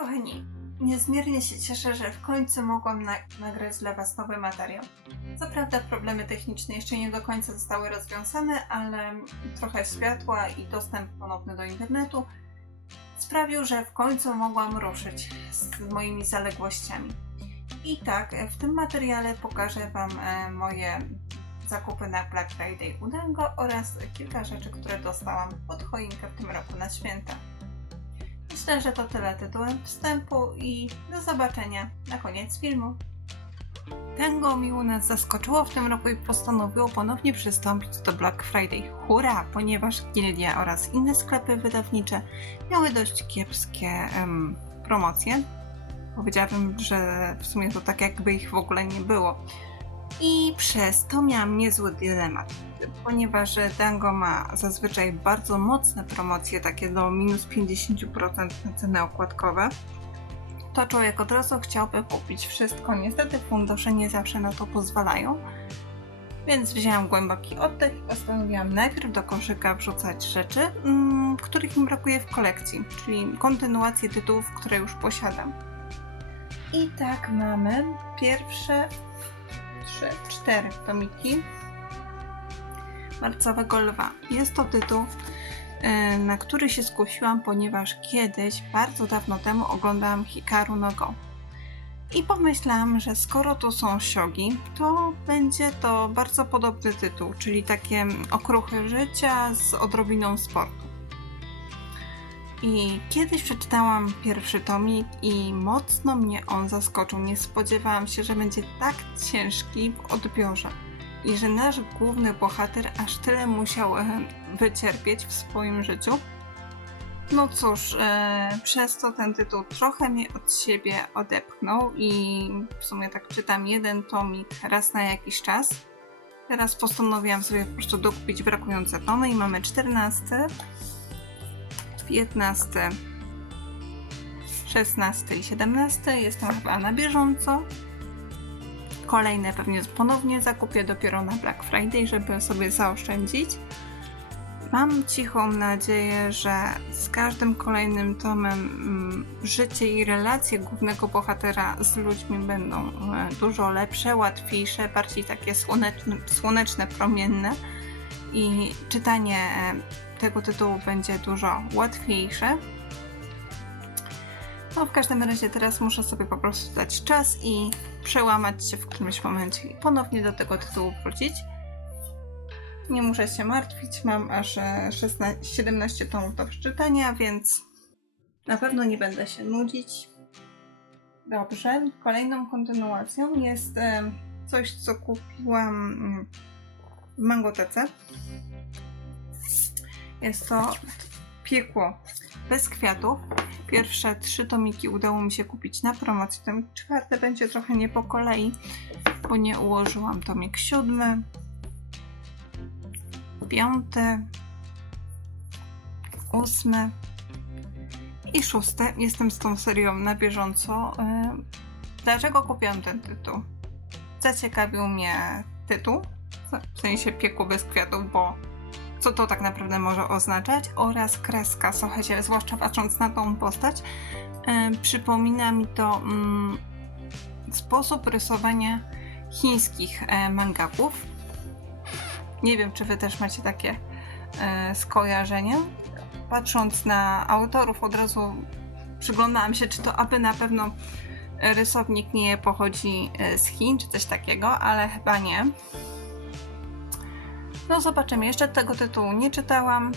Kochani, niezmiernie się cieszę, że w końcu mogłam na- nagrać dla Was nowy materiał. Co prawda problemy techniczne jeszcze nie do końca zostały rozwiązane, ale trochę światła i dostęp ponowny do internetu sprawił, że w końcu mogłam ruszyć z moimi zaległościami. I tak, w tym materiale pokażę Wam e, moje zakupy na Black Friday u Dango oraz kilka rzeczy, które dostałam pod choinkę w tym roku na święta. Myślę, że to tyle tytułem wstępu i do zobaczenia na koniec filmu. Tango miło nas zaskoczyło w tym roku i postanowiło ponownie przystąpić do Black Friday. Hurra! Ponieważ Gildia oraz inne sklepy wydawnicze miały dość kiepskie em, promocje. Powiedziałabym, że w sumie to tak jakby ich w ogóle nie było. I przez to miałam niezły dylemat ponieważ Dango ma zazwyczaj bardzo mocne promocje, takie do minus 50% na ceny okładkowe, to człowiek od razu chciałby kupić wszystko. Niestety fundusze nie zawsze na to pozwalają. Więc wzięłam głęboki oddech i postanowiłam najpierw do koszyka wrzucać rzeczy, mm, których mi brakuje w kolekcji, czyli kontynuację tytułów, które już posiadam. I tak mamy pierwsze trzy, cztery tomiki Marcowego Lwa. Jest to tytuł, e, na który się skusiłam, ponieważ kiedyś, bardzo dawno temu, oglądałam Hikaru no Go. I pomyślałam, że skoro tu są siogi, to będzie to bardzo podobny tytuł, czyli takie okruchy życia z odrobiną sportu. I kiedyś przeczytałam pierwszy tomik i mocno mnie on zaskoczył. Nie spodziewałam się, że będzie tak ciężki w odbiorze i że nasz główny bohater aż tyle musiał e, wycierpieć w swoim życiu. No cóż, e, przez to ten tytuł trochę mnie od siebie odepchnął i w sumie tak czytam jeden tomik raz na jakiś czas. Teraz postanowiłam sobie po prostu dokupić brakujące tomy i mamy 14, 15, 16 i 17. Jestem chyba na bieżąco. Kolejne pewnie ponownie zakupię dopiero na Black Friday, żeby sobie zaoszczędzić. Mam cichą nadzieję, że z każdym kolejnym tomem mm, życie i relacje głównego bohatera z ludźmi będą e, dużo lepsze, łatwiejsze, bardziej takie słoneczne, słoneczne promienne i czytanie e, tego tytułu będzie dużo łatwiejsze. No w każdym razie teraz muszę sobie po prostu dać czas i przełamać się w którymś momencie i ponownie do tego tytułu wrócić. Nie muszę się martwić, mam aż e, 16, 17 tomów do przeczytania, więc na pewno nie będę się nudzić. Dobrze, kolejną kontynuacją jest e, coś, co kupiłam mm, w Mangotece. Jest to piekło bez kwiatów. Pierwsze trzy tomiki udało mi się kupić na promocji. Ten czwarty będzie trochę nie po kolei, bo nie ułożyłam tomik siódmy, piąty, ósmy i szósty. Jestem z tą serią na bieżąco. Yy, Dlaczego kupiłam ten tytuł? Zaciekawił mnie tytuł, w sensie piekło bez kwiatów, bo co to tak naprawdę może oznaczać oraz kreska. Słuchajcie, zwłaszcza patrząc na tą postać, e, przypomina mi to mm, sposób rysowania chińskich e, mangaków. Nie wiem, czy wy też macie takie e, skojarzenia. Patrząc na autorów, od razu przyglądałam się, czy to aby na pewno rysownik nie pochodzi e, z Chin, czy coś takiego, ale chyba nie. No zobaczymy, jeszcze tego tytułu nie czytałam.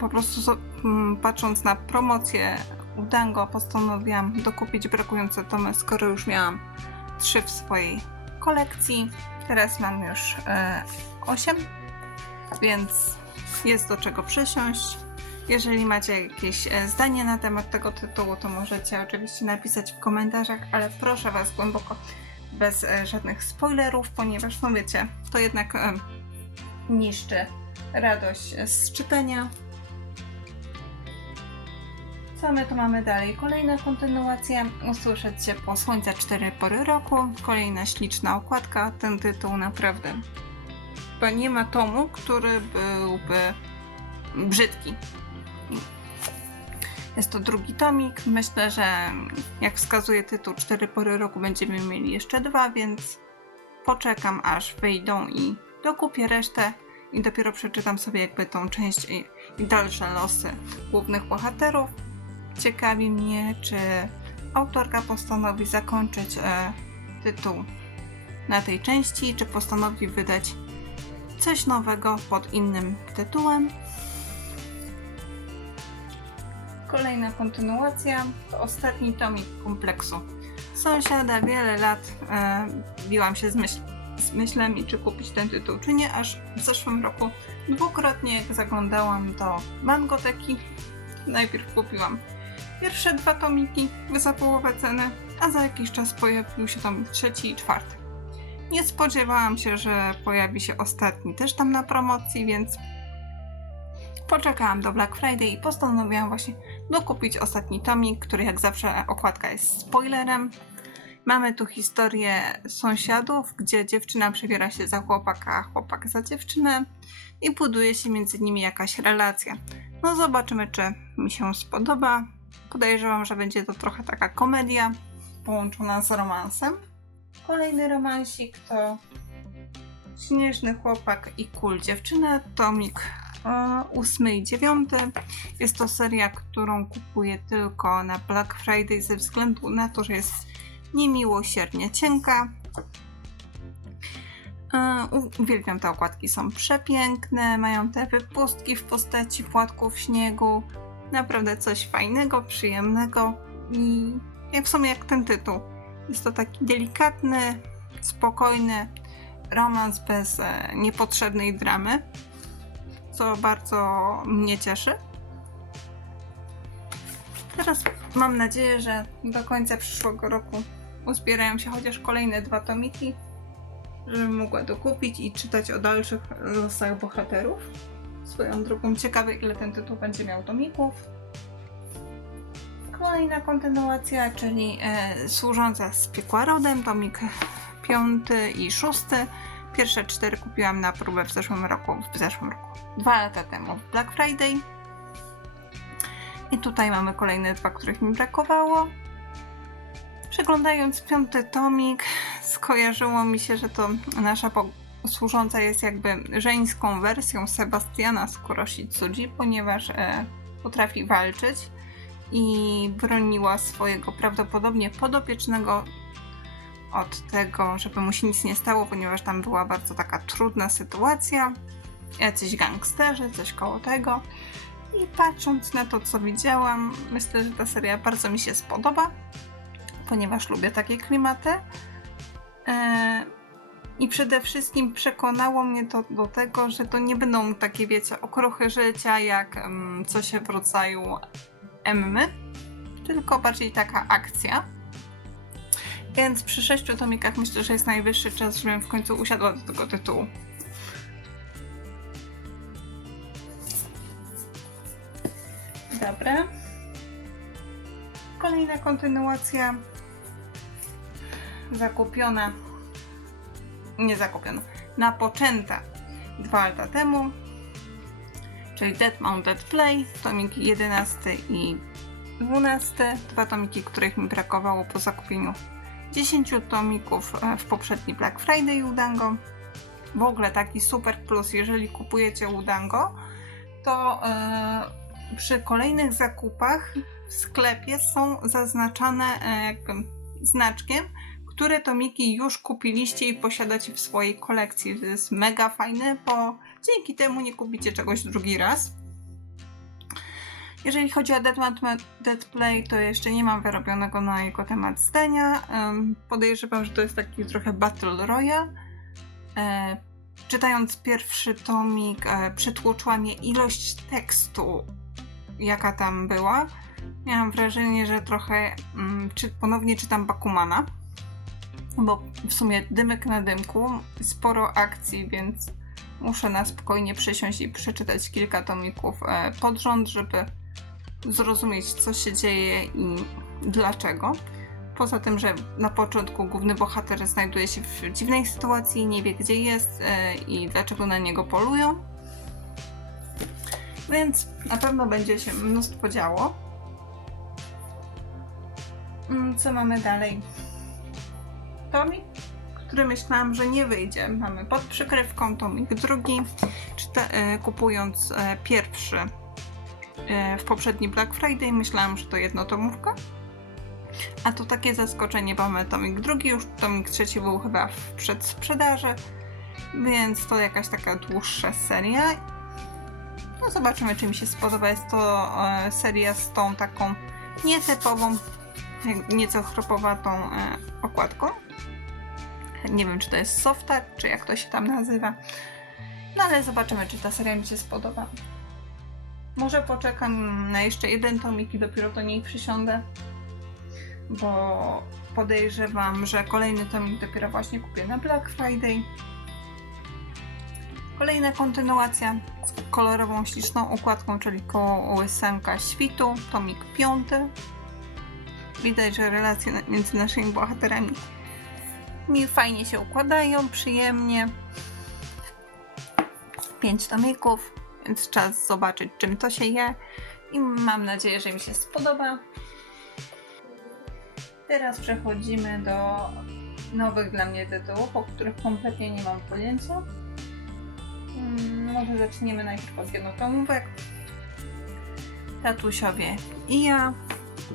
Po prostu zo- m, patrząc na promocję u Dango postanowiłam dokupić brakujące tomy, skoro już miałam trzy w swojej kolekcji. Teraz mam już e, 8, więc jest do czego przysiąść. Jeżeli macie jakieś e, zdanie na temat tego tytułu, to możecie oczywiście napisać w komentarzach, ale proszę Was głęboko bez e, żadnych spoilerów, ponieważ no wiecie, to jednak niszczy radość z czytania. Co my tu mamy dalej? Kolejna kontynuacja. Usłyszeć ciepło słońca cztery pory roku. Kolejna śliczna okładka. Ten tytuł naprawdę. Chyba nie ma tomu, który byłby brzydki. Jest to drugi tomik. Myślę, że jak wskazuje tytuł, cztery pory roku będziemy mieli jeszcze dwa, więc poczekam aż wyjdą i dokupię resztę i dopiero przeczytam sobie jakby tą część i, i dalsze losy głównych bohaterów. Ciekawi mnie, czy autorka postanowi zakończyć e, tytuł na tej części, czy postanowi wydać coś nowego pod innym tytułem. Kolejna kontynuacja to ostatni tomik kompleksu. Sąsiada wiele lat e, biłam się z, myśl, z myślami, czy kupić ten tytuł, czy nie, aż w zeszłym roku dwukrotnie zaglądałam do mangoteki, najpierw kupiłam pierwsze dwa tomiki za połowę ceny, a za jakiś czas pojawił się tomik trzeci i czwarty. Nie spodziewałam się, że pojawi się ostatni też tam na promocji, więc poczekałam do Black Friday i postanowiłam właśnie dokupić ostatni tomik, który jak zawsze okładka jest spoilerem. Mamy tu historię sąsiadów, gdzie dziewczyna przebiera się za chłopaka, a chłopak za dziewczynę i buduje się między nimi jakaś relacja. No zobaczymy, czy mi się spodoba. Podejrzewam, że będzie to trochę taka komedia połączona z romansem. Kolejny romansik to Śnieżny chłopak i kul dziewczyna, tomik e, ósmy i dziewiąty. Jest to seria, którą kupuję tylko na Black Friday ze względu na to, że jest niemiłosiernie cienka. E, Uwielbiam te okładki, są przepiękne, mają te wypustki w postaci płatków śniegu. Naprawdę coś fajnego, przyjemnego i w sumie jak ten tytuł. Jest to taki delikatny, spokojny romans bez e, niepotrzebnej dramy, co bardzo mnie cieszy. Teraz mam nadzieję, że do końca przyszłego roku uzbierają się chociaż kolejne dwa tomiki, żebym mogła dokupić i czytać o dalszych losach bohaterów. Swoją drogą ciekawy, ile ten tytuł będzie miał tomików. Kolejna kontynuacja, czyli e, Służąca z piekła rodem, tomik piąty i szósty. Pierwsze cztery kupiłam na próbę w zeszłym roku, w zeszłym roku, dwa lata temu Black Friday. I tutaj mamy kolejne dwa, których mi brakowało. Przeglądając piąty tomik, skojarzyło mi się, że to nasza służąca jest jakby żeńską wersją Sebastiana z Kuroshizuji, ponieważ e, potrafi walczyć i broniła swojego prawdopodobnie podopiecznego od tego, żeby mu się nic nie stało, ponieważ tam była bardzo taka trudna sytuacja. Jacyś gangsterzy, coś koło tego. I patrząc na to, co widziałam, myślę, że ta seria bardzo mi się spodoba, ponieważ lubię takie klimaty. Eee, I przede wszystkim przekonało mnie to do tego, że to nie będą takie, wiecie, okruchy życia, jak em, coś w rodzaju Emmy, tylko bardziej taka akcja. Więc przy sześciu tomikach myślę, że jest najwyższy czas, żebym w końcu usiadła do tego tytułu. Dobra. Kolejna kontynuacja. Zakupiona. Nie zakupiona. Napoczęta dwa lata temu. Czyli Dead Mounted Play, tomik 11 i 12. Dwa tomiki, których mi brakowało po zakupieniu 10 tomików e, w poprzedni Black Friday Udango. W ogóle taki super plus, jeżeli kupujecie Udango, to e, przy kolejnych zakupach w sklepie są zaznaczane e, jakby znaczkiem, które tomiki już kupiliście i posiadacie w swojej kolekcji. To jest mega fajne, bo dzięki temu nie kupicie czegoś drugi raz. Jeżeli chodzi o Dead, Play, to jeszcze nie mam wyrobionego na jego temat zdania. Podejrzewam, że to jest taki trochę Battle Royale. E, czytając pierwszy tomik, e, przytłoczyła mnie ilość tekstu, jaka tam była. Miałam wrażenie, że trochę mm, czy, ponownie czytam Bakumana, bo w sumie dymek na dymku, sporo akcji, więc muszę na spokojnie przysiąść i przeczytać kilka tomików e, pod rząd, żeby zrozumieć, co się dzieje i dlaczego. Poza tym, że na początku główny bohater znajduje się w dziwnej sytuacji, nie wie gdzie jest e, i dlaczego na niego polują. Więc na pewno będzie się mnóstwo działo. Mm, Co mamy dalej? Tomik, który myślałam, że nie wyjdzie. Mamy pod przykrywką tomik drugi, e, kupując e, pierwszy e, w poprzedni Black Friday myślałam, że to jednotomówka. A tu takie zaskoczenie, mamy tomik drugi, już tomik trzeci był chyba w przedsprzedaży, więc to jakaś taka dłuższa seria. No zobaczymy, czy mi się spodoba. Jest to seria z tą taką nietypową, nieco chropowatą okładką. Nie wiem, czy to jest softar, czy jak to się tam nazywa. No ale zobaczymy, czy ta seria mi się spodoba. Może poczekam na jeszcze jeden tomik i dopiero do niej przysiądę, bo podejrzewam, że kolejny tomik dopiero właśnie kupię na Black Friday. Kolejna kontynuacja z kolorową, śliczną układką, czyli koło ósemka świtu, tomik piąty. Widać, że relacje między naszymi bohaterami mi fajnie się układają, przyjemnie. Pięć tomików, więc czas zobaczyć czym to się je i mam nadzieję, że mi się spodoba. Teraz przechodzimy do nowych dla mnie tytułów, o których kompletnie nie mam pojęcia. Mm, Może zaczniemy najpierw od jednotomówek. Tatusiowie i ja.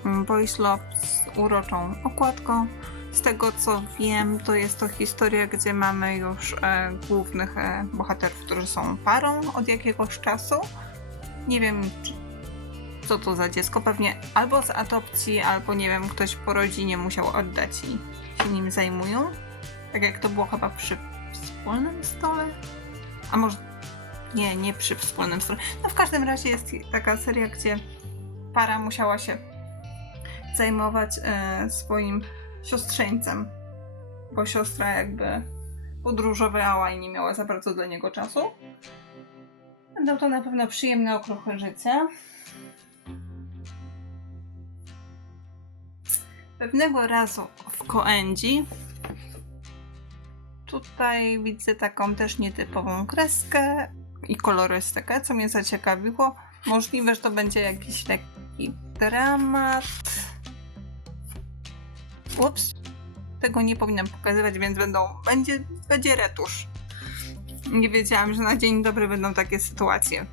Mm, Boys Love z uroczą okładką. Z tego co wiem, to jest to historia, gdzie mamy już e, głównych e, bohaterów, którzy są parą od jakiegoś czasu. Nie wiem, co to za dziecko. Pewnie albo z adopcji, albo nie wiem, ktoś po rodzinie musiał oddać i się nim zajmują. Tak jak to było chyba przy wspólnym stole. A może nie, nie przy wspólnym stole. No w każdym razie jest taka seria, gdzie para musiała się zajmować e, swoim siostrzeńcem, bo siostra jakby podróżowała i nie miała za bardzo dla niego czasu. Będą to na pewno przyjemne okruchy życia. Pewnego razu w Koendzi tutaj widzę taką też nietypową kreskę i kolorystykę, co mnie zaciekawiło. Możliwe, że to będzie jakiś lekki dramat. Ups, tego nie powinnam pokazywać, więc będą, będzie, będzie retusz. Nie wiedziałam, że na dzień dobry będą takie sytuacje.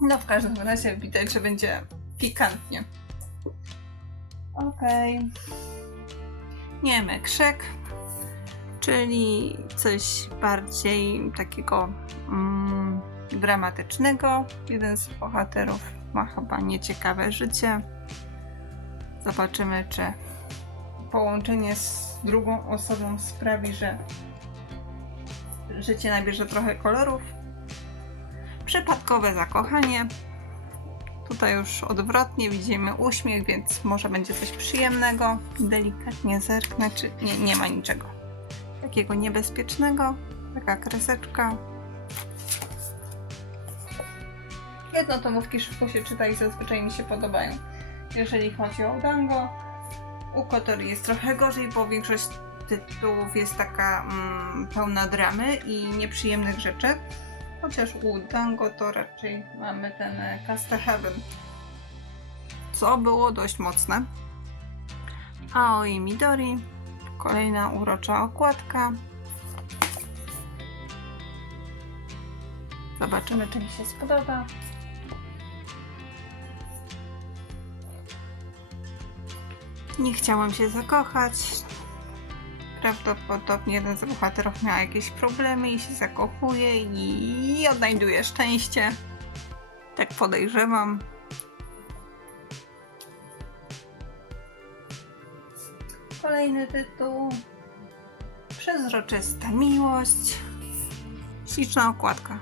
No w każdym razie widać, że będzie pikantnie. Okej. Niemy krzek, czyli coś bardziej takiego mm, dramatycznego. Jeden z bohaterów ma chyba nieciekawe życie. Zobaczymy, czy połączenie z drugą osobą sprawi, że życie nabierze trochę kolorów. Przypadkowe zakochanie. Tutaj już odwrotnie widzimy uśmiech, więc może będzie coś przyjemnego. Delikatnie zerknę, czy nie, nie ma niczego takiego niebezpiecznego. Taka kreseczka. Jednotomówki szybko się czyta i zazwyczaj mi się podobają. Jeżeli chodzi o Dango, u Kotori jest trochę gorzej, bo większość tytułów jest taka mm, pełna dramy i nieprzyjemnych rzeczy. Chociaż u Dango to raczej mamy ten e, Castle Heaven, co było dość mocne. Aoi Midori, kolejna urocza okładka. Zobaczymy, czy mi się spodoba. Nie chciałam się zakochać. Prawdopodobnie jeden z bohaterów miał jakieś problemy i się zakochuje i odnajduje szczęście. Tak podejrzewam. Kolejny tytuł. Przezroczysta miłość. Śliczna okładka.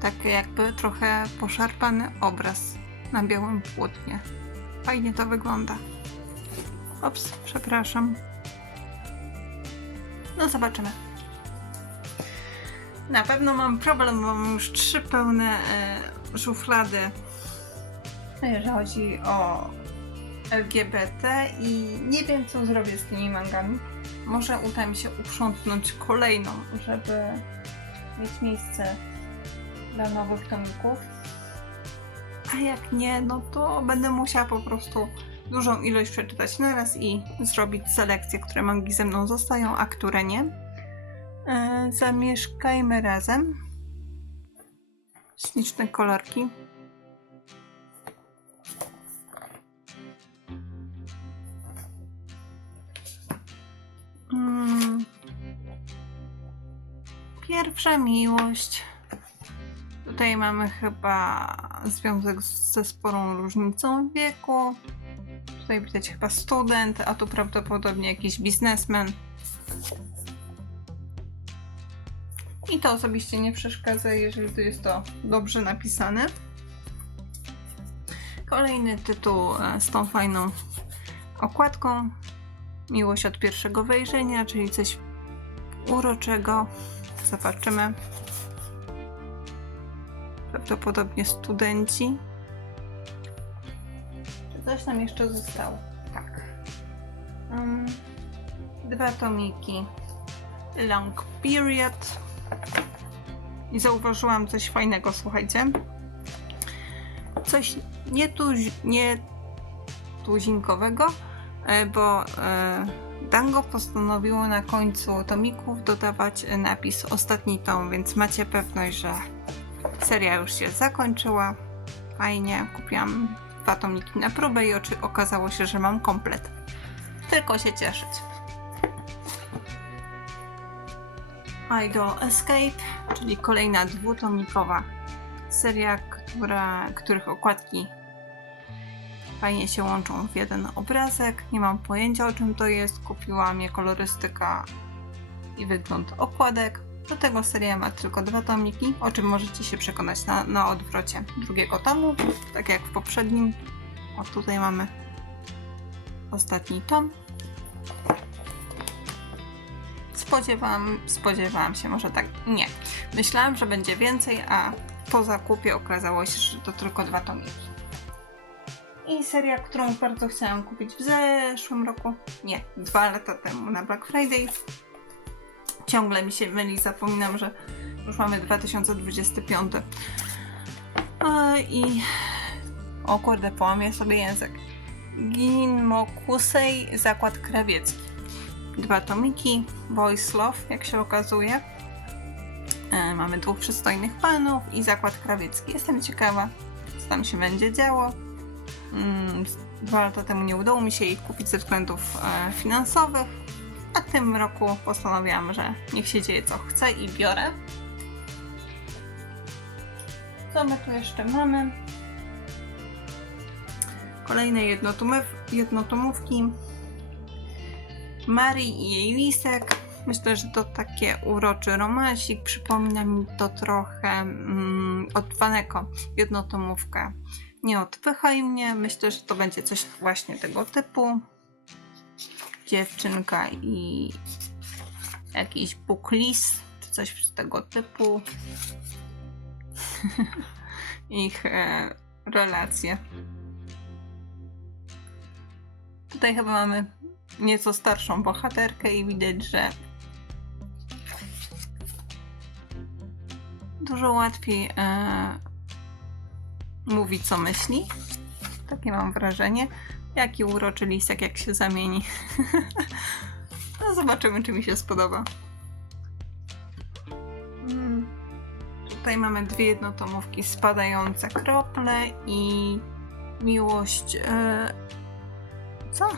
Tak jakby trochę poszarpany obraz na białym płótnie. Fajnie to wygląda. Ops, przepraszam. No zobaczymy. Na pewno mam problem, bo mam już trzy pełne e, szuflady, jeżeli chodzi o LGBT i nie wiem co zrobię z tymi mangami. Może uda mi się uprzątnąć kolejną, żeby mieć miejsce dla nowych tomików. A jak nie, no to będę musiała po prostu dużą ilość przeczytać naraz i zrobić selekcje, które mangi ze mną zostają, a które nie. E, zamieszkajmy razem. Śliczne kolorki. Mm. Pierwsza miłość. Tutaj mamy chyba związek ze sporą różnicą wieku. Tutaj widać chyba student, a tu prawdopodobnie jakiś biznesmen. I to osobiście nie przeszkadza, jeżeli to jest to dobrze napisane. Kolejny tytuł e, z tą fajną okładką. Miłość od pierwszego wejrzenia, czyli coś uroczego. Zobaczymy. Prawdopodobnie studenci. Czy coś nam jeszcze zostało? Tak. Um, dwa tomiki. Long Period. I zauważyłam coś fajnego, słuchajcie. Coś nie, tuzi, nie tuzinkowego, e, bo e, Dango postanowiło na końcu tomików dodawać napis ostatni tom, więc macie pewność, że seria już się zakończyła. Fajnie, kupiłam dwa tomiki na próbę i oczy- okazało się, że mam komplet. Tylko się cieszyć. Idol Escape, czyli kolejna dwutomikowa seria, która, których okładki fajnie się łączą w jeden obrazek. Nie mam pojęcia o czym to jest. Kupiłam je kolorystyka i wygląd okładek. Do tego seria ma tylko dwa tomiki, o czym możecie się przekonać na, na odwrocie drugiego tomu, tak jak w poprzednim. O, tutaj mamy ostatni tom. Spodziewałam, spodziewałam się, może tak, nie. Myślałam, że będzie więcej, a po zakupie okazało się, że to tylko dwa tomiki. I seria, którą bardzo chciałam kupić w zeszłym roku, nie, dwa lata temu na Black Friday. Ciągle mi się myli, zapominam, że już mamy 2025. A, I o kurde, połamię sobie język. Ginmokusei Zakład Krawiecki. Dwa tomiki, Boys Love, jak się okazuje. E, mamy dwóch przystojnych panów i Zakład Krawiecki. Jestem ciekawa, co tam się będzie działo. Mm, dwa lata temu nie udało mi się ich kupić ze względów e, finansowych, a tym roku postanowiłam, że niech się dzieje co chce i biorę. Co my tu jeszcze mamy? Kolejne jednotomów- jednotomówki. Marii i jej lisek. Myślę, że to takie uroczy romansik. Przypomina mi to trochę mm, od Waneko jednotomówkę. Nie odpychaj mnie. Myślę, że to będzie coś właśnie tego typu. Dziewczynka i jakiś buklis, czy coś tego typu. Ich e, relacje. Tutaj chyba mamy nieco starszą bohaterkę i widać, że dużo łatwiej e, mówi, co myśli. Takie mam wrażenie. Jaki uroczy lisek, jak się zamieni. no zobaczymy, czy mi się spodoba. Mm. Tutaj mamy dwie jednotomówki, spadające krople i miłość. E... Co?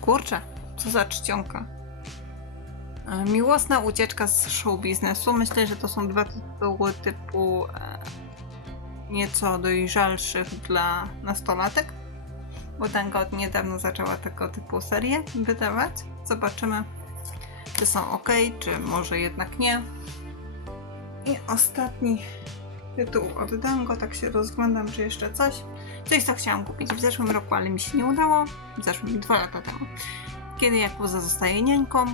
Kurczę, co za czcionka. E, Miłosna ucieczka z show biznesu. Myślę, że to są dwa tytuły typu e, nieco dojrzalszych dla nastolatek. Bo Dango od niedawno zaczęła tego typu serię wydawać. Zobaczymy, czy są ok, czy może jednak nie. I ostatni tytuł od Dango. Tak się rozglądam, czy jeszcze coś. Coś, co chciałam kupić w zeszłym roku, ale mi się nie udało. W zeszłym, dwa lata temu. Kiedy Jakuza zostaje niańką.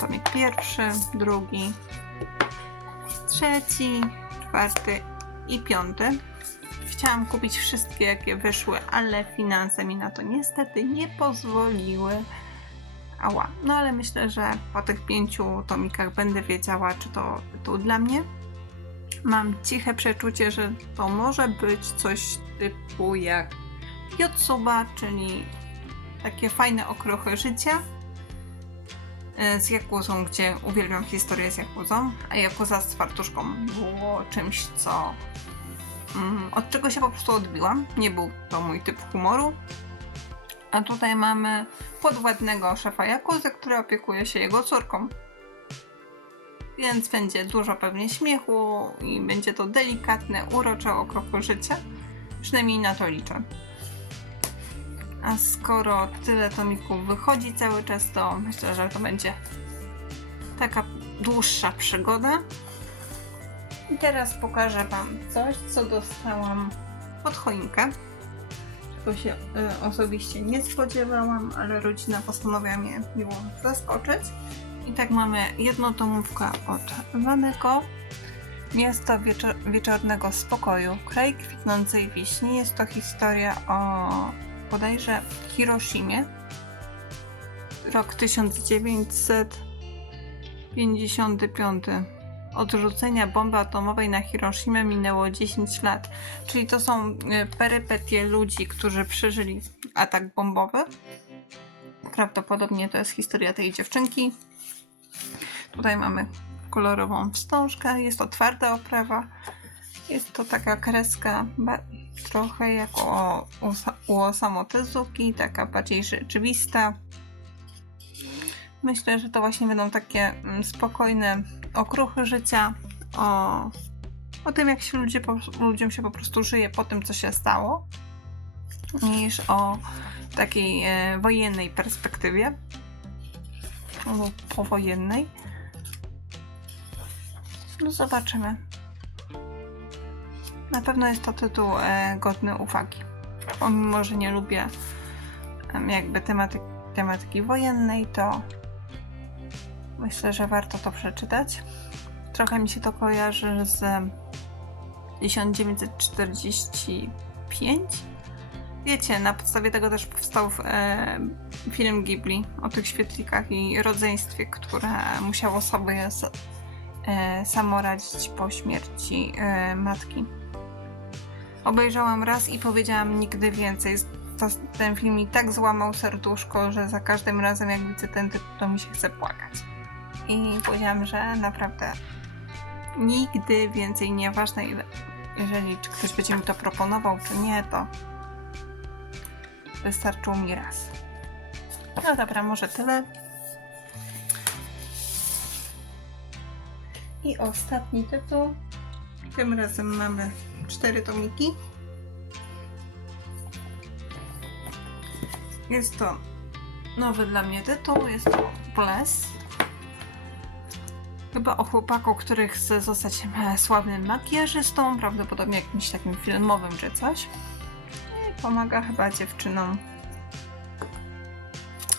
Tomik pierwszy, drugi, trzeci, czwarty i piąty. Chciałam kupić wszystkie, jakie wyszły, ale finanse mi na to niestety nie pozwoliły. Ała. No ale myślę, że po tych pięciu tomikach będę wiedziała, czy to tytuł dla mnie. Mam ciche przeczucie, że to może być coś typu jak Yotsuba, czyli takie fajne okruchy życia e, z Jakuzą, gdzie uwielbiam historię z Jakuzą, a Jakuza z fartuszką było czymś, co od czego się po prostu odbiłam. Nie był to mój typ humoru. A tutaj mamy podwładnego szefa Jakuzy, który opiekuje się jego córką. Więc będzie dużo pewnie śmiechu i będzie to delikatne, urocze okruchy życia. Przynajmniej na to liczę. A skoro tyle tomików wychodzi cały czas, to myślę, że to będzie taka dłuższa przygoda. I teraz pokażę Wam coś, co dostałam pod choinkę. Czego się y, osobiście nie spodziewałam, ale rodzina postanowiła mnie miło zaskoczyć. I tak mamy jednotomówkę od Wanego. Miasto wieczor- wieczornego spokoju, kraj kwitnącej wiśni. Jest to historia o bodajże Hiroshimie. Rok 1955. Od rzucenia bomby atomowej na Hiroshimę minęło 10 lat. Czyli to są e, perypetie ludzi, którzy przeżyli atak bombowy. Prawdopodobnie to jest historia tej dziewczynki. Tutaj mamy kolorową wstążkę. Jest to twarda oprawa. Jest to taka kreska trochę jak u, u taka bardziej rzeczywista. Myślę, że to właśnie będą takie mm, spokojne okruchy życia, o, o tym, jak się ludzie, ludziom się po prostu żyje po tym, co się stało, niż o takiej e, wojennej perspektywie lub powojennej. No zobaczymy. Na pewno jest to tytuł e, godny uwagi. Pomimo, że nie lubię em, jakby tematy, tematyki wojennej, to myślę, że warto to przeczytać. Trochę mi się to kojarzy z 1945. Wiecie, na podstawie tego też powstał e, film Ghibli o tych świetlikach i rodzeństwie, które musiało sobie e, samo radzić po śmierci e, matki. Obejrzałam raz i powiedziałam nigdy więcej. Ten film mi tak złamał serduszko, że za każdym razem jak widzę ten tytuł, to mi się chce płakać. I powiedziałam, że naprawdę nigdy więcej, nieważne ile, jeżeli ktoś będzie mi to proponował, czy nie, to wystarczył mi raz. No dobra, może tyle. I ostatni tytuł. Tym razem mamy cztery tomiki. Jest to nowy dla mnie tytuł. Jest to Bless. Chyba o chłopaku, który chce zostać e, sławnym makijażystą, prawdopodobnie jakimś takim filmowym czy coś. I pomaga chyba dziewczynom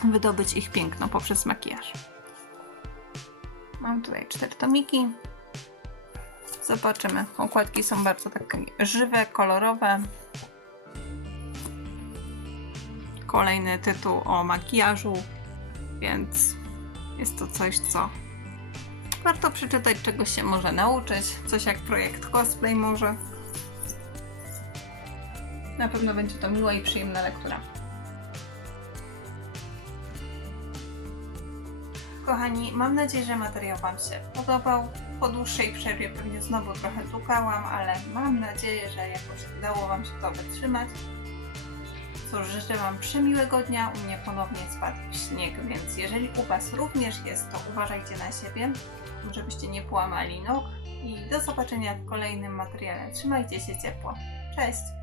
wydobyć ich piękno poprzez makijaż. Mam tutaj cztery tomiki. Zobaczymy. Okładki są bardzo takie żywe, kolorowe. Kolejny tytuł o makijażu, więc jest to coś, co warto przeczytać, czegoś się może nauczyć. Coś jak projekt cosplay może. Na pewno będzie to miła i przyjemna lektura. Kochani, mam nadzieję, że materiał Wam się podobał. Po dłuższej przerwie pewnie znowu trochę dukałam, ale mam nadzieję, że jakoś udało Wam się to wytrzymać. Cóż, życzę Wam przemiłego dnia. U mnie ponownie spadł śnieg, więc jeżeli u Was również jest, to uważajcie na siebie, żebyście nie połamali nóg. I do zobaczenia w kolejnym materiale. Trzymajcie się ciepło. Cześć!